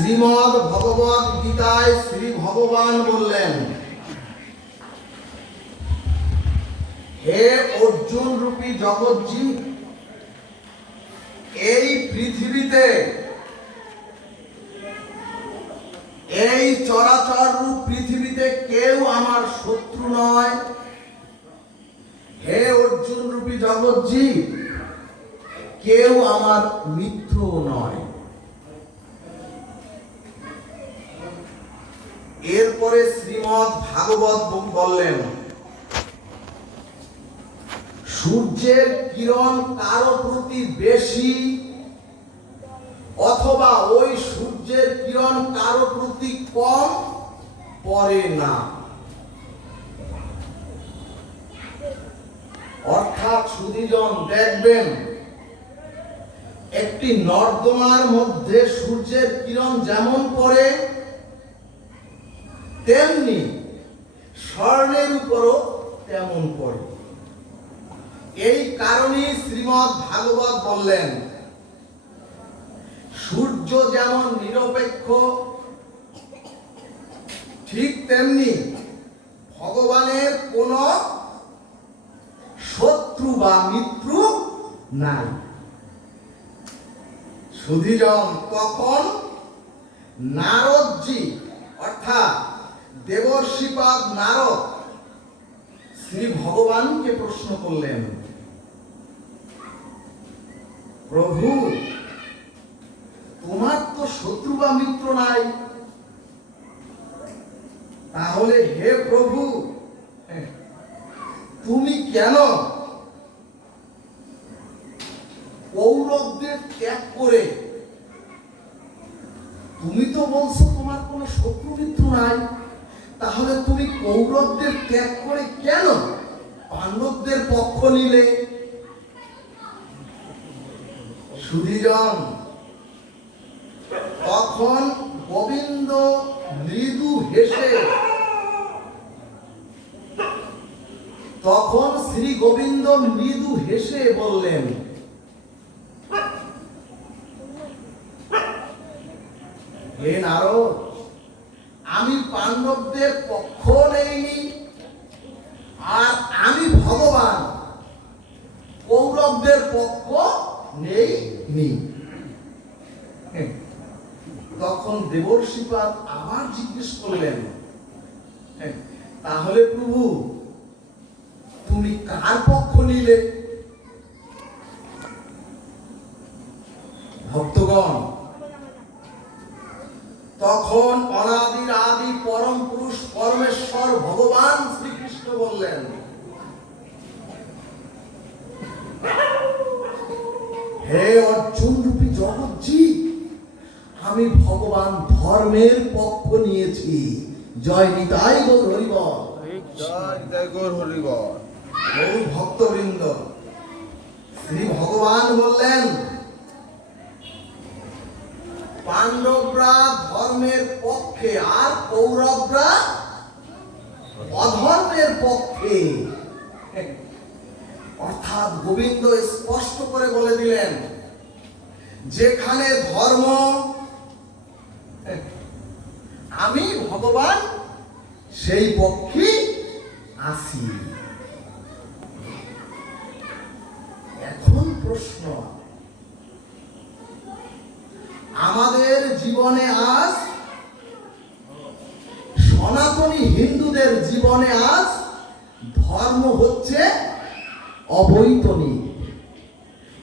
শ্রীমদ ভগবত গীতায় শ্রী ভগবান বললেন, হে অর্জুন রূপী জগৎজি, এই পৃথিবীতে এই চরাচর রূপ পৃথিবীতে কেউ আমার শত্রু নয়। হে অর্জুন রূপী জগৎজি, কেউ আমার মিত্র নয় এরপরে শ্রীমৎ ভাগবত বললেন, সূর্যের কিরণ কারও প্রতি বেশি অথবা ওই সূর্যের কিরণ কারও প্রতি কম পড়ে না। অর্থাৎ সুদীজন, দেখবেন, একটি নর্দমার মধ্যে সূর্যের কিরণ যেমন পড়ে, তেমনি স্বর্ণের উপরও তেমন পড়ে। এই কারণে শ্রীমৎ ভাগবত বললেন, সূর্য যেমন নিরপেক্ষ, ঠিক তেমনি ভগবানের কোন শত্রু বা মিত্র নাই। সুধীরম তখন নারদজি দেবর্ষিপাদ নারদ, শ্রী ভগবানকে প্রশ্ন করলেন, প্রভু, তোমার তো শত্রু বা মিত্র নাই। তাহলে হে প্রভু, তুমি কেন কৌরবদের ত্যাগ করে, তুমি তো বলছো তোমার কোনো শত্রু মিত্র নাই? তাহলে তুমি কৌরবদের ত্যাগ করে কেন পাণ্ডবদের পক্ষ নিলে? সুধীজন তখন গোবিন্দ মৃদু হেসে, তখন শ্রী গোবিন্দ মৃদু হেসে বললেন, হে নারদ আমি পাণ্ডবদের পক্ষ নেইনি, আর আমি ভগবান। কৌরবদের পক্ষ নেই নি তখন দেবর্ষিপাদ আবার জিজ্ঞেস করলেন, তাহলে প্রভু, তুমি কার পক্ষ নিলে? ভক্তগণ তখন অনাদির আদি পরম পুরুষ পরমেশ্বর ভগবান শ্রীকৃষ্ণ বললেন হে অর্জুন রূপী জগৎজি আমি ভগবান ধর্মের পক্ষ নিয়েছি। জয় নিতাই গৌর জয় গৌর ভক্তবৃন্দ শ্রী ভগবান বললেন পাণ্ডবরা ধর্মের পক্ষে আর কৌরবরা অধর্মের পক্ষে। অর্থাৎ গোবিন্দ স্পষ্ট করে বলে দিলেন, যেখানে ধর্ম, আমি ভগবান, সেই পক্ষে আসি এখন প্রশ্ন আমাদের জীবনে আজ সনাতনী হিন্দুদের জীবনে আজ ধর্ম হচ্ছে অবৈতনী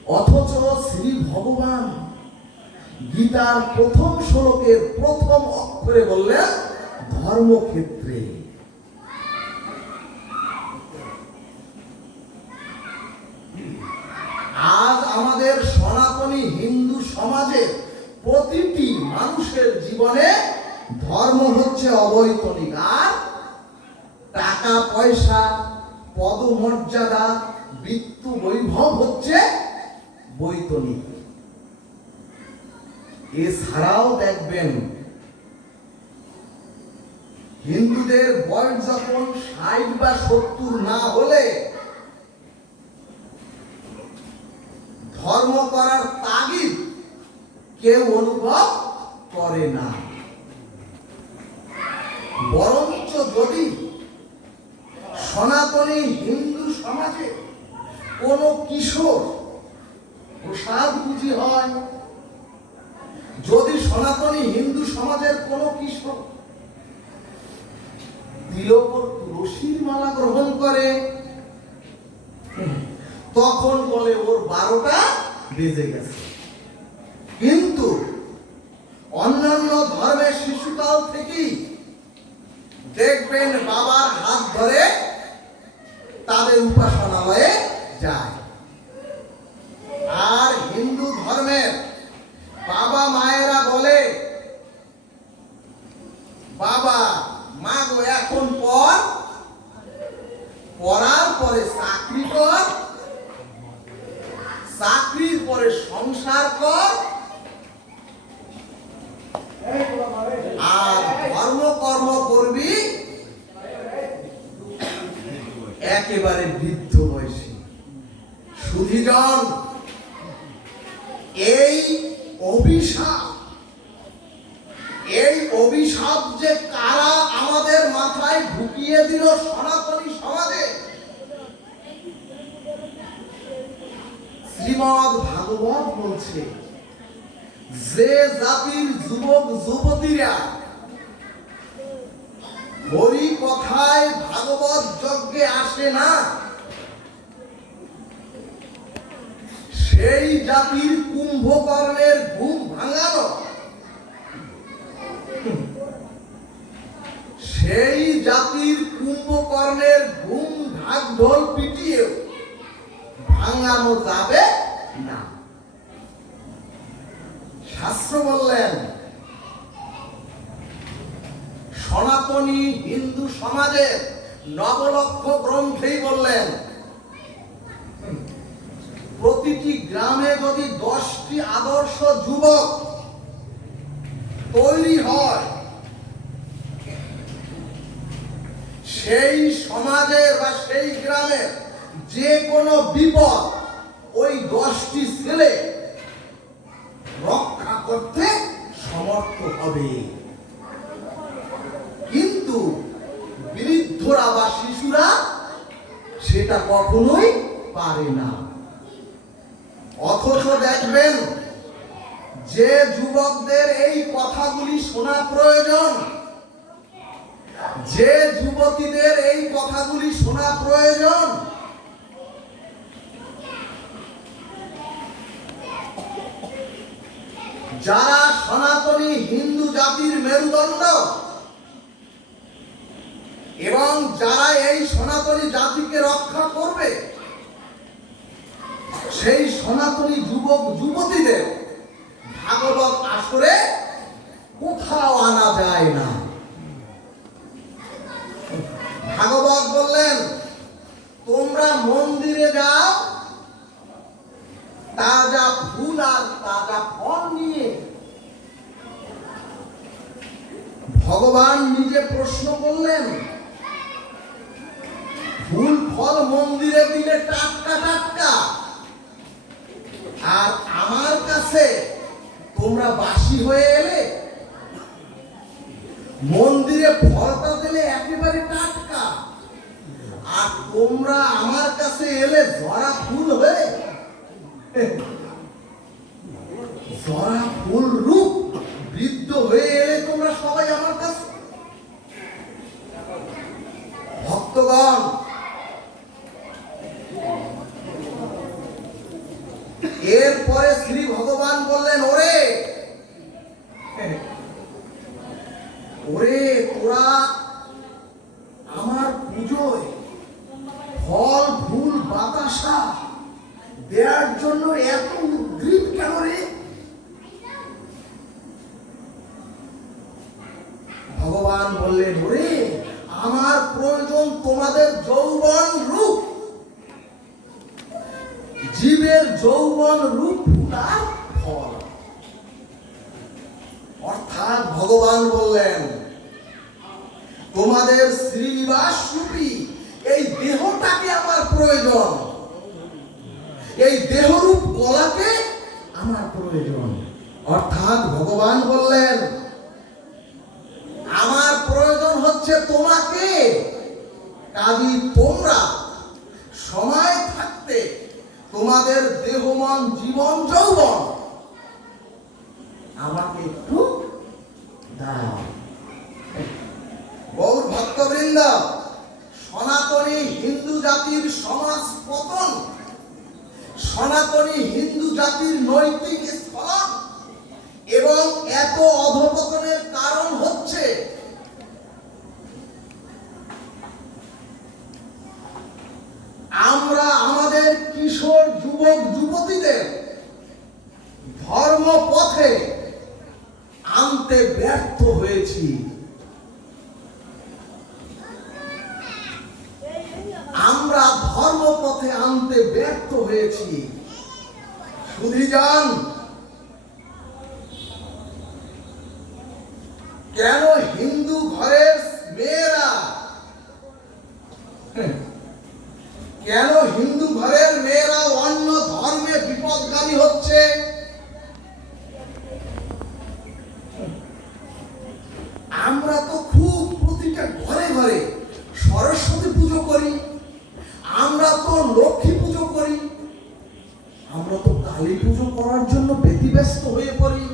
অথচ শ্রী ভগবান গীতার প্রথম শ্লোকের প্রথম অক্ষরে বললেন, ধর্মক্ষেত্রে। আজ আমাদের সনাতনী হিন্দু সমাজে প্রতিটি মানুষের জীবনে ধর্ম হচ্ছে অবৈতনিক আর টাকা, পয়সা, পদমর্যাদা, বৃত্ত বৈভব হচ্ছে বৈতনিক। এছাড়াও দেখবেন, হিন্দুদের বয়স যখন ষাট বা সত্তর না হলে ধর্ম করার তাগিদ কেউ অনুভব করে না। বরঞ্চ যদি সনাতনী হিন্দু সমাজে কোন কিশোর প্রসাদ বুঝি হয়, যদি সনাতনী হিন্দু সমাজের কোন কিশোর তিলক তুলসীর মালা গ্রহণ করে, তখন বলে ওর বারোটা বেজে গেছে। কিন্তু অন্যান্য ধর্মের শিশুকাল থেকেই দেখবেন বাবার হাত ধরে তাদের উপাসনালয়ে যায়। আর হিন্দু ধর্মের বাবা মায়েরা বলে বাবা মা গো এখন পর পড়ার পরে চাকরি কর চাকরির পরে সংসার কর আর ধর্ম কর্ম করবি একেবারে বৃদ্ধ বয়সী সুধীজন এই অভিশাপ। এই অভিশাপ যে কারা আমাদের মাথায় ঢুকিয়ে দিল সনাতনী সমাজে? শ্রীমদ ভাগবত বলছে, যে জাতির যুবক যুবতীরা হরি কথায় ভাগবত যজ্ঞে আসে না সেই জাতির কুম্ভকর্ণের ঘুম ভাঙানো সেই জাতির কুম্ভকর্ণের ঘুম ঢাক ঢোল পিটিয়ে ভাঙানো যাবে না শাস্ত্র বললেন সনাতনী হিন্দু সমাজের নবলক্ষ গ্রন্থেই বললেন প্রতিটি গ্রামে যদি দশটি আদর্শ যুবক তৈরি হয়। সেই সমাজের বা সেই গ্রামের যে কোনো বিপদ ওই দশটি ছেলে রক্ষা করতে সমর্থ হবে। কিন্তু বৃদ্ধরা বা শিশুরা সেটা কখনোই পারে না। অথচ দেখবেন যে যুবকদের এই কথাগুলি শোনা প্রয়োজন, যে যুবতীদের এই কথাগুলি শোনা প্রয়োজন, যারা সনাতনী হিন্দু জাতির মেরুদণ্ড এবং যারা এই সনাতনী জাতিকে রক্ষা করবে, সেই সনাতনী যুবক যুবতীদের ভাগবত আসরে কোথাও আনা যায় না ভাগবত বললেন তোমরা মন্দিরে যাও তাজা ফুল আর তাজা ফল নিয়ে ভগবান নিজে প্রশ্ন করলেন ফুল ফল মন্দিরে দিলে টাটকা টাটকা আর আমার কাছে তোমরা বাসি হয়ে এলে মন্দিরে ফলটা দিলে একেবারে টাটকা। আর তোমরা আমার কাছে এলে জরা ফুল হয়ে জরা ফুল রূপ বৃদ্ধ হয়ে এলে তোমরা সবাই আমার কাছে ভক্তগণ এরপরে শ্রী ভগবান বললেন ওরে ওরে তোরা ফল ফুল বাতাসা দেওয়ার জন্য এত উদ্গ্রীব কেন রে ভগবান বললেন ওরে আমার প্রয়োজন তোমাদের যৌবন রূপ জীবের যৌবন রূপ ফুলার ফল অর্থাৎ ভগবান বললেন তোমাদের শ্রীনিবাস রূপী এই দেহটাকে আমার প্রয়োজন। এই দেহরূপ কলাকে আমার প্রয়োজন। অর্থাৎ ভগবান বললেন, আমার প্রয়োজন হচ্ছে তোমাকে। কাজী তোমরা সময় থাকতে তোমাদের দেহমন জীবন যৌবন আমাকে একটু দাও। গৌর ভক্তবৃন্দ সনাতনী হিন্দু জাতির সমাজ পতন। সনাতনী হিন্দু জাতির নৈতিক স্খলন এবং এত অধপতনের কারণ হচ্ছে আমরা আমাদের কিশোর যুবক যুবতীদের ধর্ম পথে আনতে ব্যর্থ হয়েছি আমরা ধর্ম পথে আনতে ব্যর্থ হয়েছি সুধীজন কেন হিন্দু ঘরের মেয়েরা, কেন হিন্দু ঘরের মেয়েরা অন্য ধর্মে বিপদগামী হচ্ছে? আমরা তো খুব প্রতিটা ঘরে ঘরে সরস্বতী পুজো করি। আমরা তো লক্ষ্মী আমরা তো কালী পুজো করার জন্য ব্যতিব্যস্ত হয়ে পড়ি।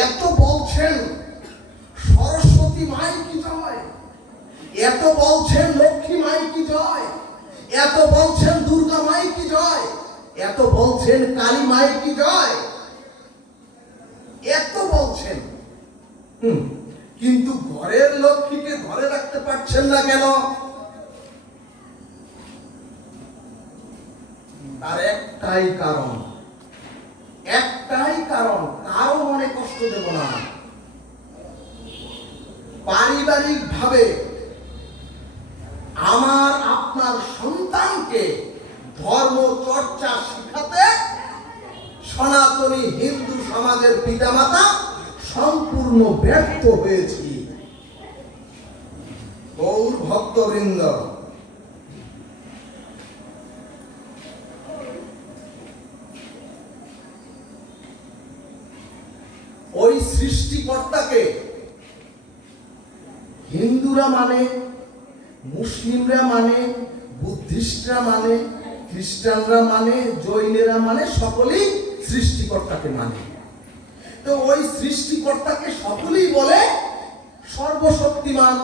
এত বলছেন সরস্বতী মাই কি জয়? এত বলছেন লক্ষ্মী মাই কি জয়? এত বলছেন দুর্গা মাই কি জয়? এত বলছেন কালী মাই কি জয় এত বলছেন হুম, কিন্তু ঘরের লক্ষ্মীকে ঘরে রাখতে পারছেন না কেন তার একটাই কারণ। একটাই কারণ, কারও মনে কষ্ট দেব না। পারিবারিক ভাবে আমার আপনার সন্তানকে ধর্ম চর্চা শিখাতে সনাতনী হিন্দু সমাজের পিতামাতা সম্পূর্ণ ব্যর্থ হয়েছি। গৌর ভক্তবৃন্দ ওই সৃষ্টিকর্তাকে হিন্দুরা মানে মুসলিমরা মানে বুদ্ধিস্টরা মানে খ্রিস্টানরা মানে জৈনেরা মানে সকলেই সৃষ্টিকর্তাকে মানে। তো ওই সৃষ্টিকর্তাকে সকলেই বলে সর্বশক্তিমান।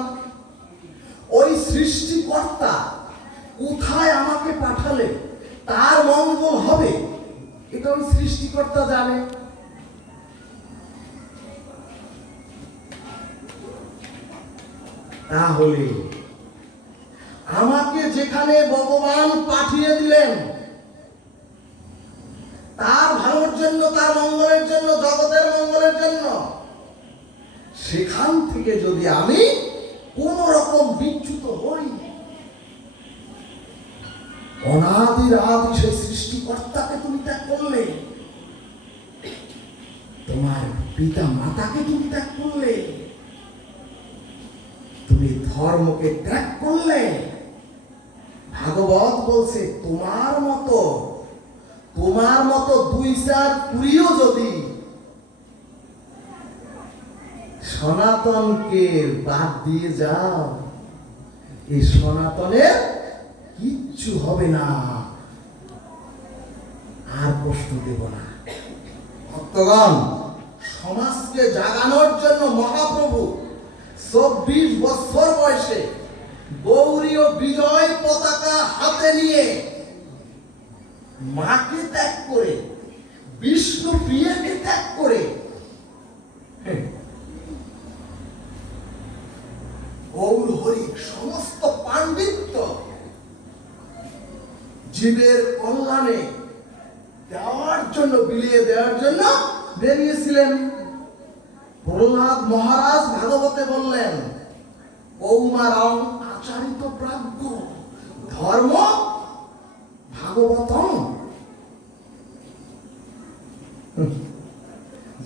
ওই সৃষ্টিকর্তা কোথায় আমাকে পাঠালে, তার মঙ্গল হবে, এটা ওই সৃষ্টিকর্তা জানে। তাহলে আমাকে যেখানে ভগবান পাঠিয়ে দিলেন, তার ভালোর জন্য, তার মঙ্গলের জন্য, জগতের মঙ্গলের জন্য, সেখান থেকে যদি আমি কোন রকম বিচ্যুত হই, অনাদির আদি সেই সৃষ্টিকর্তাকে তুমি ত্যাগ করলে, তোমার পিতা মাতাকে তুমি ত্যাগ করলে ধর্মকে ত্যাগ করলে ভাগবত বলছে, তোমার মতো তোমার মতো দুই চার কুড়িও যদি সনাতনকে বাদ দিয়ে যাও এই সনাতনের কিচ্ছু হবে না। আর প্রশ্ন দেব না। ভক্তগণ, সমাজকে জাগানোর জন্য মহাপ্রভু চব্বিশ বছর বয়সে গৌরীয় বিজয় পতাকা হাতে নিয়ে মাকে ত্যাগ করে, বিষ্ণু প্রিয়াকে ত্যাগ করে গৌর হরি সমস্ত পাণ্ডিত্য জীবের কল্যাণে দেওয়ার জন্য, বিলিয়ে দেওয়ার জন্য বেরিয়েছিলেন। প্রহ্লাদ মহারাজ ভাগবতে বললেন কৌমারং আচারিত প্রাজ্ঞ ধর্ম ভাগবতম।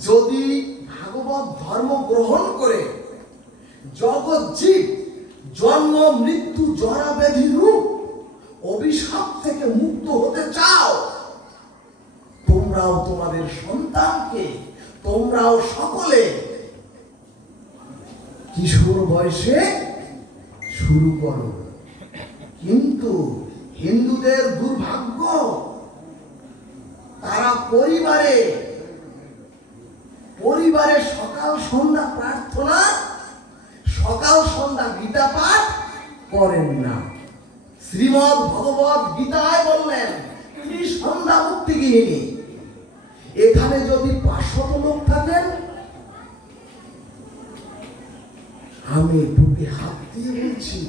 যদি ভাগবত ধর্ম গ্রহণ করে, জগৎ জীব জন্ম, মৃত্যু, জরা, ব্যাধি, রূপ, অভিশাপ থেকে মুক্ত হতে চাও, তোমরাও তোমাদের সন্তানকে, তোমরাও সকলে কিশোর বয়সে শুরু করো। কিন্তু হিন্দুদের দুর্ভাগ্য, তারা পরিবারে পরিবারে সকাল সন্ধ্যা প্রার্থনা, সকাল সন্ধ্যা গীতা পাঠ করেন না। শ্রীমদ ভগবত গীতায় বললেন তিনি সন্ধ্যা মুক্তি গৃহিণী। এখানে যদি পাঁচশত লোক থাকেন আমি বুকে হাত দিয়ে বলছি,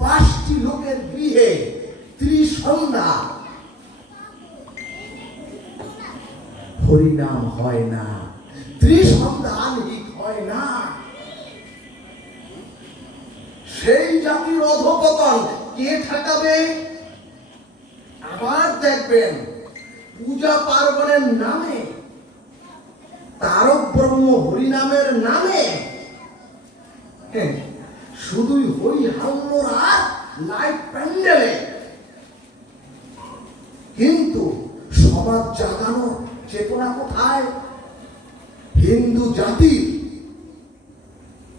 পাঁচটি লোকের গৃহে ত্রিসন্ধ্যা হরিনাম হয় না ত্রিসন্ধ্যা আনবিক হয় না। সেই জাতির অধপতন কে ঠেকাবে? আবার দেখবেন, পূজা পার্বণের নামে তারক ব্রহ্ম হরিনামের নামে হ্যাঁ, শুধুই হই হাল্লোর লাইট প্যান্ডেলে। কিন্তু সমাজ জাগানোর চেতনা কোথায়? হিন্দু জাতির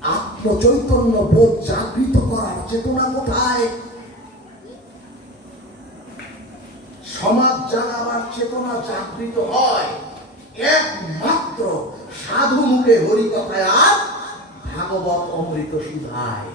আত্মচৈতন্য বোধ জাগৃত করার চেতনা কোথায়? সমাজ জাগাবার চেতনা জাগৃত হয়। একমাত্র সাধু মুখে হরিকথায় আর ভাগবত অমৃত সুধায়